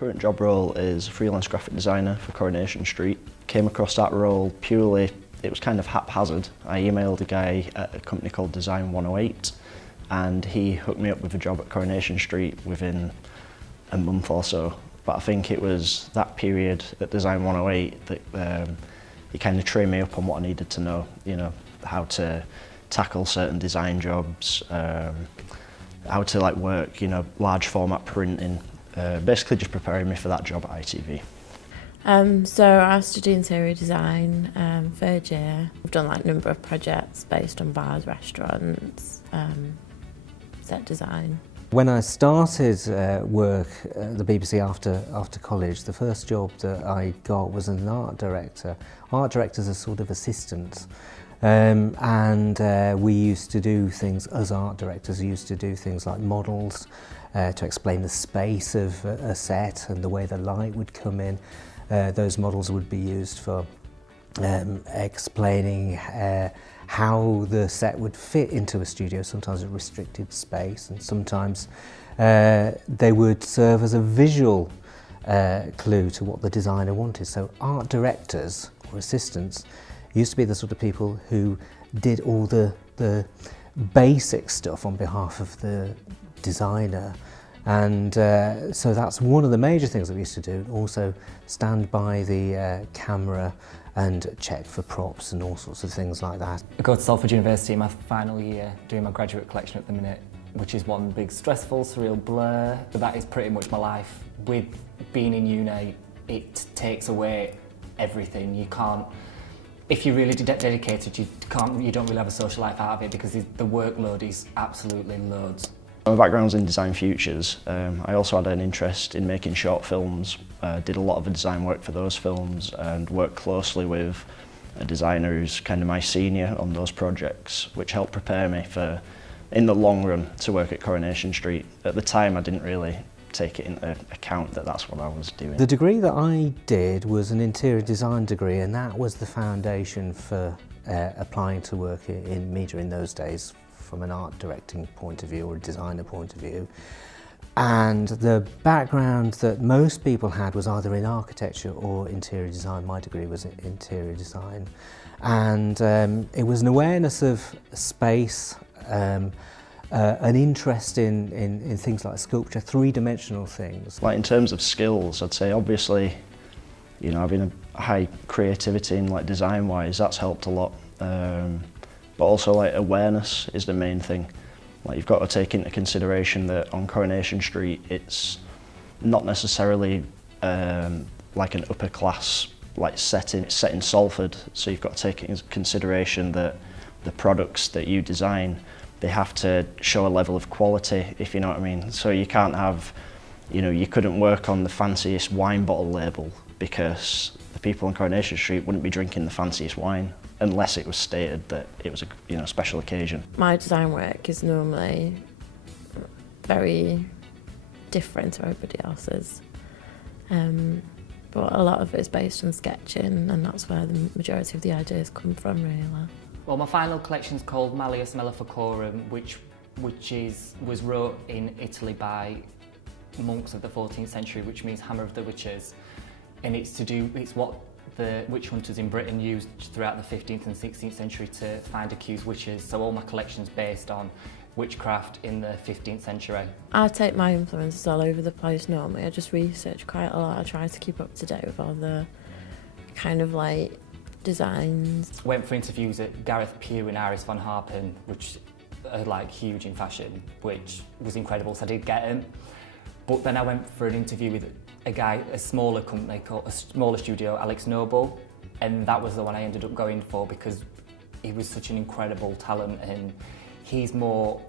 current job role is freelance graphic designer for Coronation Street. Came across that role purely, it was kind of haphazard. I emailed a guy at a company called Design 108 and he hooked me up with a job at Coronation Street within a month or so. But I think it was that period at Design 108 that he kind of trained me up on what I needed to know, you know, how to tackle certain design jobs, how to like work, you know, large format printing, basically just preparing me for that job at ITV. So I study interior design, third year. I've done like a number of projects based on bars, restaurants, set design. When I started work at the BBC after college, the first job that I got was an art director. Art directors are sort of assistants. We used to do things, as art directors, we used to do things like models to explain the space of a set and the way the light would come in. Those models would be used for explaining how the set would fit into a studio, sometimes a restricted space, and sometimes they would serve as a visual clue to what the designer wanted. So art directors or assistants used to be the sort of people who did all the basic stuff on behalf of the designer. And so that's one of the major things that we used to do. Also stand by the camera and check for props and all sorts of things like that. I go to Salford University in my final year doing my graduate collection at the minute, which is one big stressful, surreal blur, but that is pretty much my life. With being in uni, it takes away everything. You can't, if you're really dedicated, you don't really have a social life out of it because the workload is absolutely loads. My background's in design futures. I also had an interest in making short films. Did a lot of the design work for those films and worked closely with a designer who's kind of my senior on those projects, which helped prepare me for, in the long run, to work at Coronation Street. At the time, I didn't really take it into account that that's what I was doing. The degree that I did was an interior design degree, and that was the foundation for applying to work in media in those days, from an art directing point of view or a designer point of view. And the background that most people had was either in architecture or interior design. My degree was in interior design. And it was an awareness of space, an interest in things like sculpture, three-dimensional things. Like in terms of skills, I'd say obviously, you know, having a high creativity in like design-wise, that's helped a lot. But also like awareness is the main thing. Like you've got to take into consideration that on Coronation Street it's not necessarily like an upper class like set in Salford, so you've got to take into consideration that the products that you design, they have to show a level of quality, if you know what I mean. So you can't have, you know, you couldn't work on the fanciest wine bottle label because the people on Coronation Street wouldn't be drinking the fanciest wine unless it was stated that it was a, you know, special occasion. My design work is normally very different to everybody else's, but a lot of it is based on sketching, and that's where the majority of the ideas come from, really. Well, my final collection is called Malleus Maleficorum, which was wrote in Italy by monks of the 14th century, which means Hammer of the Witches, and it's what the witch hunters in Britain used throughout the 15th and 16th century to find accused witches. So all my collection's based on witchcraft in the 15th century. I take my influences all over the place normally. I just research quite a lot. I try to keep up to date with all the kind of like designs. Went for interviews at Gareth Pugh and Iris von Harpen, which are like huge in fashion, which was incredible, so I did get them. But then I went for an interview with a smaller company, called a smaller studio, Alex Noble, and that was the one I ended up going for because he was such an incredible talent, and he does more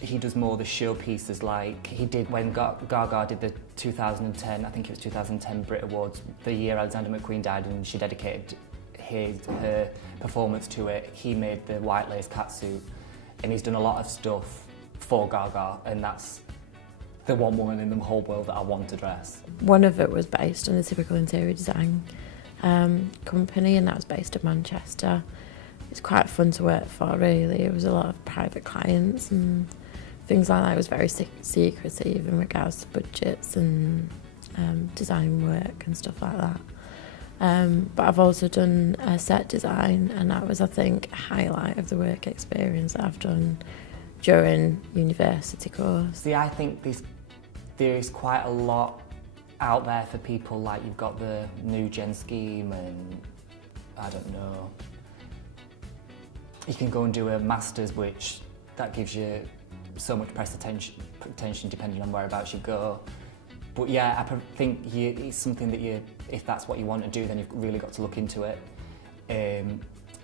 the showpieces like he did when Gaga did the 2010, I think it was 2010 Brit Awards, the year Alexander McQueen died, and she dedicated her performance to it. He made the white lace catsuit, and he's done a lot of stuff for Gaga, and that's the one woman in the whole world that I want to dress. One of it was based on a typical interior design company, and that was based in Manchester. It's quite fun to work for, really. It was a lot of private clients and things like that. It was very secretive in regards to budgets and design work and stuff like that. But I've also done set design, and that was, I think, a highlight of the work experience that I've done during university course. See, I think there is quite a lot out there for people. Like, you've got the new gen scheme, and I don't know, you can go and do a master's, which that gives you so much press attention depending on whereabouts you go. But yeah, I think it's something that if that's what you want to do, then you've really got to look into it.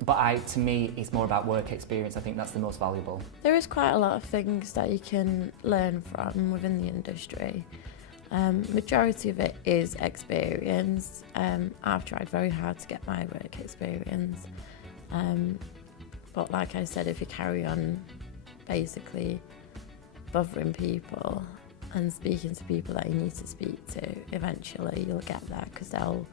But to me, it's more about work experience. I think that's the most valuable. There is quite a lot of things that you can learn from within the industry. Majority of it is experience. I've tried very hard to get my work experience. But like I said, if you carry on basically bothering people and speaking to people that you need to speak to, eventually you'll get there, because they'll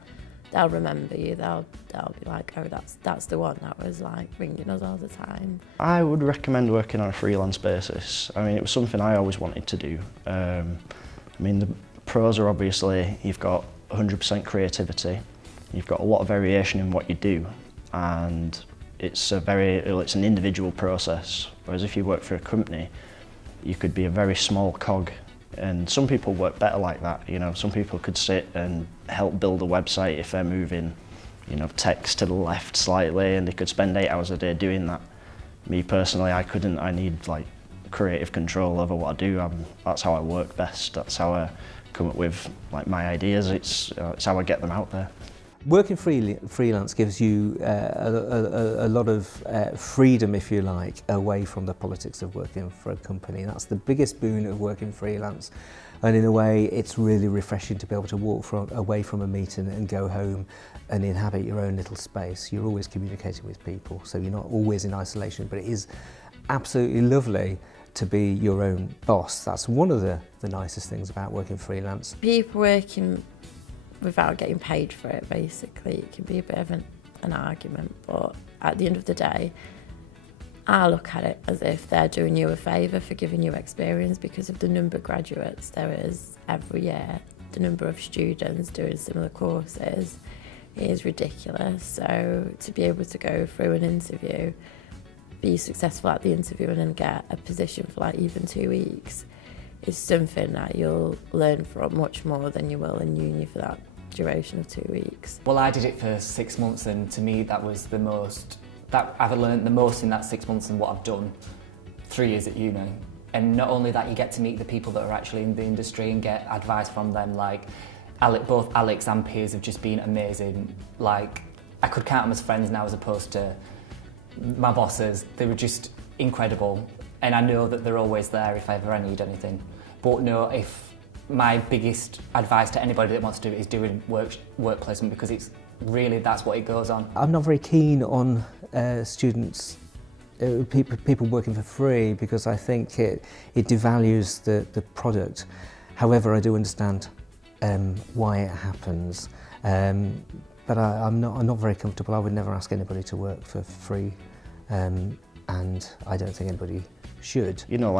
remember you. They'll be like, oh, that's the one that was like ringing us all the time. I would recommend working on a freelance basis. I mean, it was something I always wanted to do. I mean, the pros are obviously you've got 100% creativity, you've got a lot of variation in what you do, and it's an individual process. Whereas if you work for a company, you could be a very small cog. And some people work better like that, you know. Some people could sit and help build a website if they're moving, you know, text to the left slightly, and they could spend 8 hours a day doing that. Me personally, I couldn't. I need like creative control over what I do. That's how I work best. That's how I come up with like my ideas. It's how I get them out there. Working freelance gives you a lot of freedom, if you like, away from the politics of working for a company. That's the biggest boon of working freelance, and in a way it's really refreshing to be able to walk away from a meeting and go home and inhabit your own little space. You're always communicating with people, so you're not always in isolation, but it is absolutely lovely to be your own boss. That's one of the nicest things about working freelance. People working without getting paid for it, basically, it can be a bit of an argument, but at the end of the day, I look at it as if they're doing you a favour for giving you experience, because of the number of graduates there is every year, the number of students doing similar courses is ridiculous. So to be able to go through an interview, be successful at the interview, and then get a position for like even 2 weeks is something that you'll learn from much more than you will in uni for that duration of 2 weeks. Well, I did it for 6 months, and to me that was the most, that I've learned the most in that 6 months than what I've done 3 years at uni. And not only that, you get to meet the people that are actually in the industry and get advice from them. Like both Alex and Piers have just been amazing. Like, I could count them as friends now as opposed to my bosses. They were just incredible. And I know that they're always there if ever I need anything. But no, if my biggest advice to anybody that wants to do it is doing work placement, because it's really, that's what it goes on. I'm not very keen on students, people working for free, because I think it devalues the product. However, I do understand why it happens. But I'm not very comfortable. I would never ask anybody to work for free, and I don't think anybody should. You know,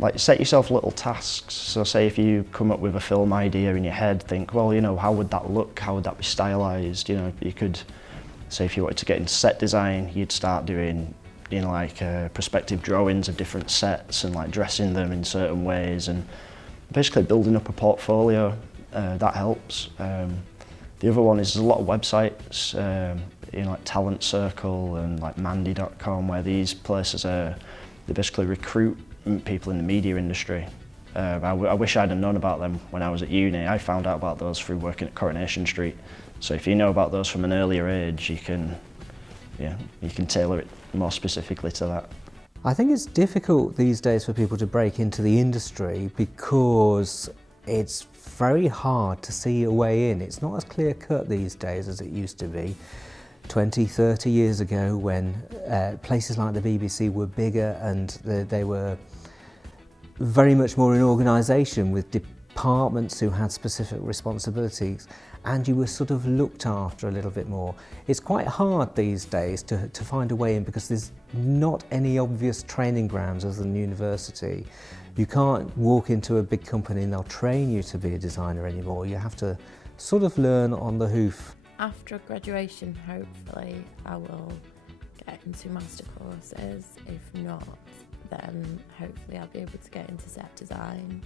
like set yourself little tasks. So say if you come up with a film idea in your head, think, well, you know, how would that look? How would that be stylized? You know, you could say if you wanted to get into set design, you'd start doing, you know, like perspective drawings of different sets and like dressing them in certain ways, and basically building up a portfolio. That helps. The other one is there's a lot of websites, you know, like Talent Circle and like Mandy.com, where these places they basically recruit people in the media industry. I wish I'd have known about them when I was at uni. I found out about those through working at Coronation Street. So if you know about those from an earlier age, you can tailor it more specifically to that. I think it's difficult these days for people to break into the industry because it's very hard to see a way in. It's not as clear cut these days as it used to be 20, 30 years ago, when places like the BBC were bigger and they were very much more an organisation with departments who had specific responsibilities, and you were sort of looked after a little bit more. It's quite hard these days to find a way in, because there's not any obvious training grounds other than university. You can't walk into a big company and they'll train you to be a designer anymore. You have to sort of learn on the hoof. After graduation, hopefully, I will get into master courses. If not, then hopefully I'll be able to get into set design,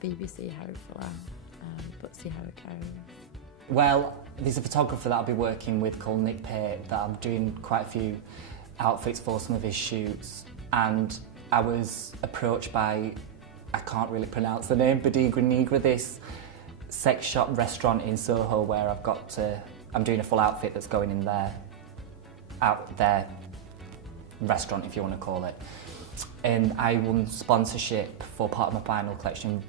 BBC hopefully, but see how it goes. Well, there's a photographer that I'll be working with called Nick Pate that I'm doing quite a few outfits for some of his shoots, and I was approached by, I can't really pronounce the name, Badigra Nigra, this sex shop restaurant in Soho where I'm doing a full outfit that's going in there, out there restaurant if you want to call it, and I won sponsorship for part of my final collection,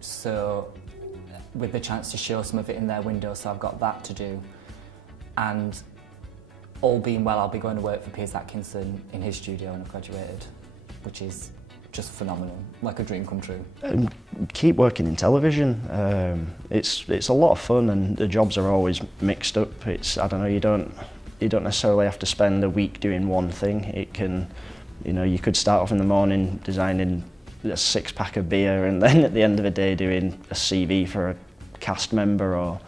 so with the chance to show some of it in their window, so I've got that to do, and all being well I'll be going to work for Piers Atkinson in his studio when I've graduated, which is just phenomenal, like a dream come true. Keep working in television. It's a lot of fun, and the jobs are always mixed up. I don't know, you don't necessarily have to spend a week doing one thing. It can, you could start off in the morning designing a 6-pack of beer, and then at the end of the day doing a CV for a cast member,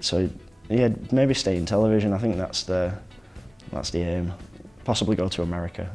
so yeah, maybe stay in television. I think that's the aim. Possibly go to America.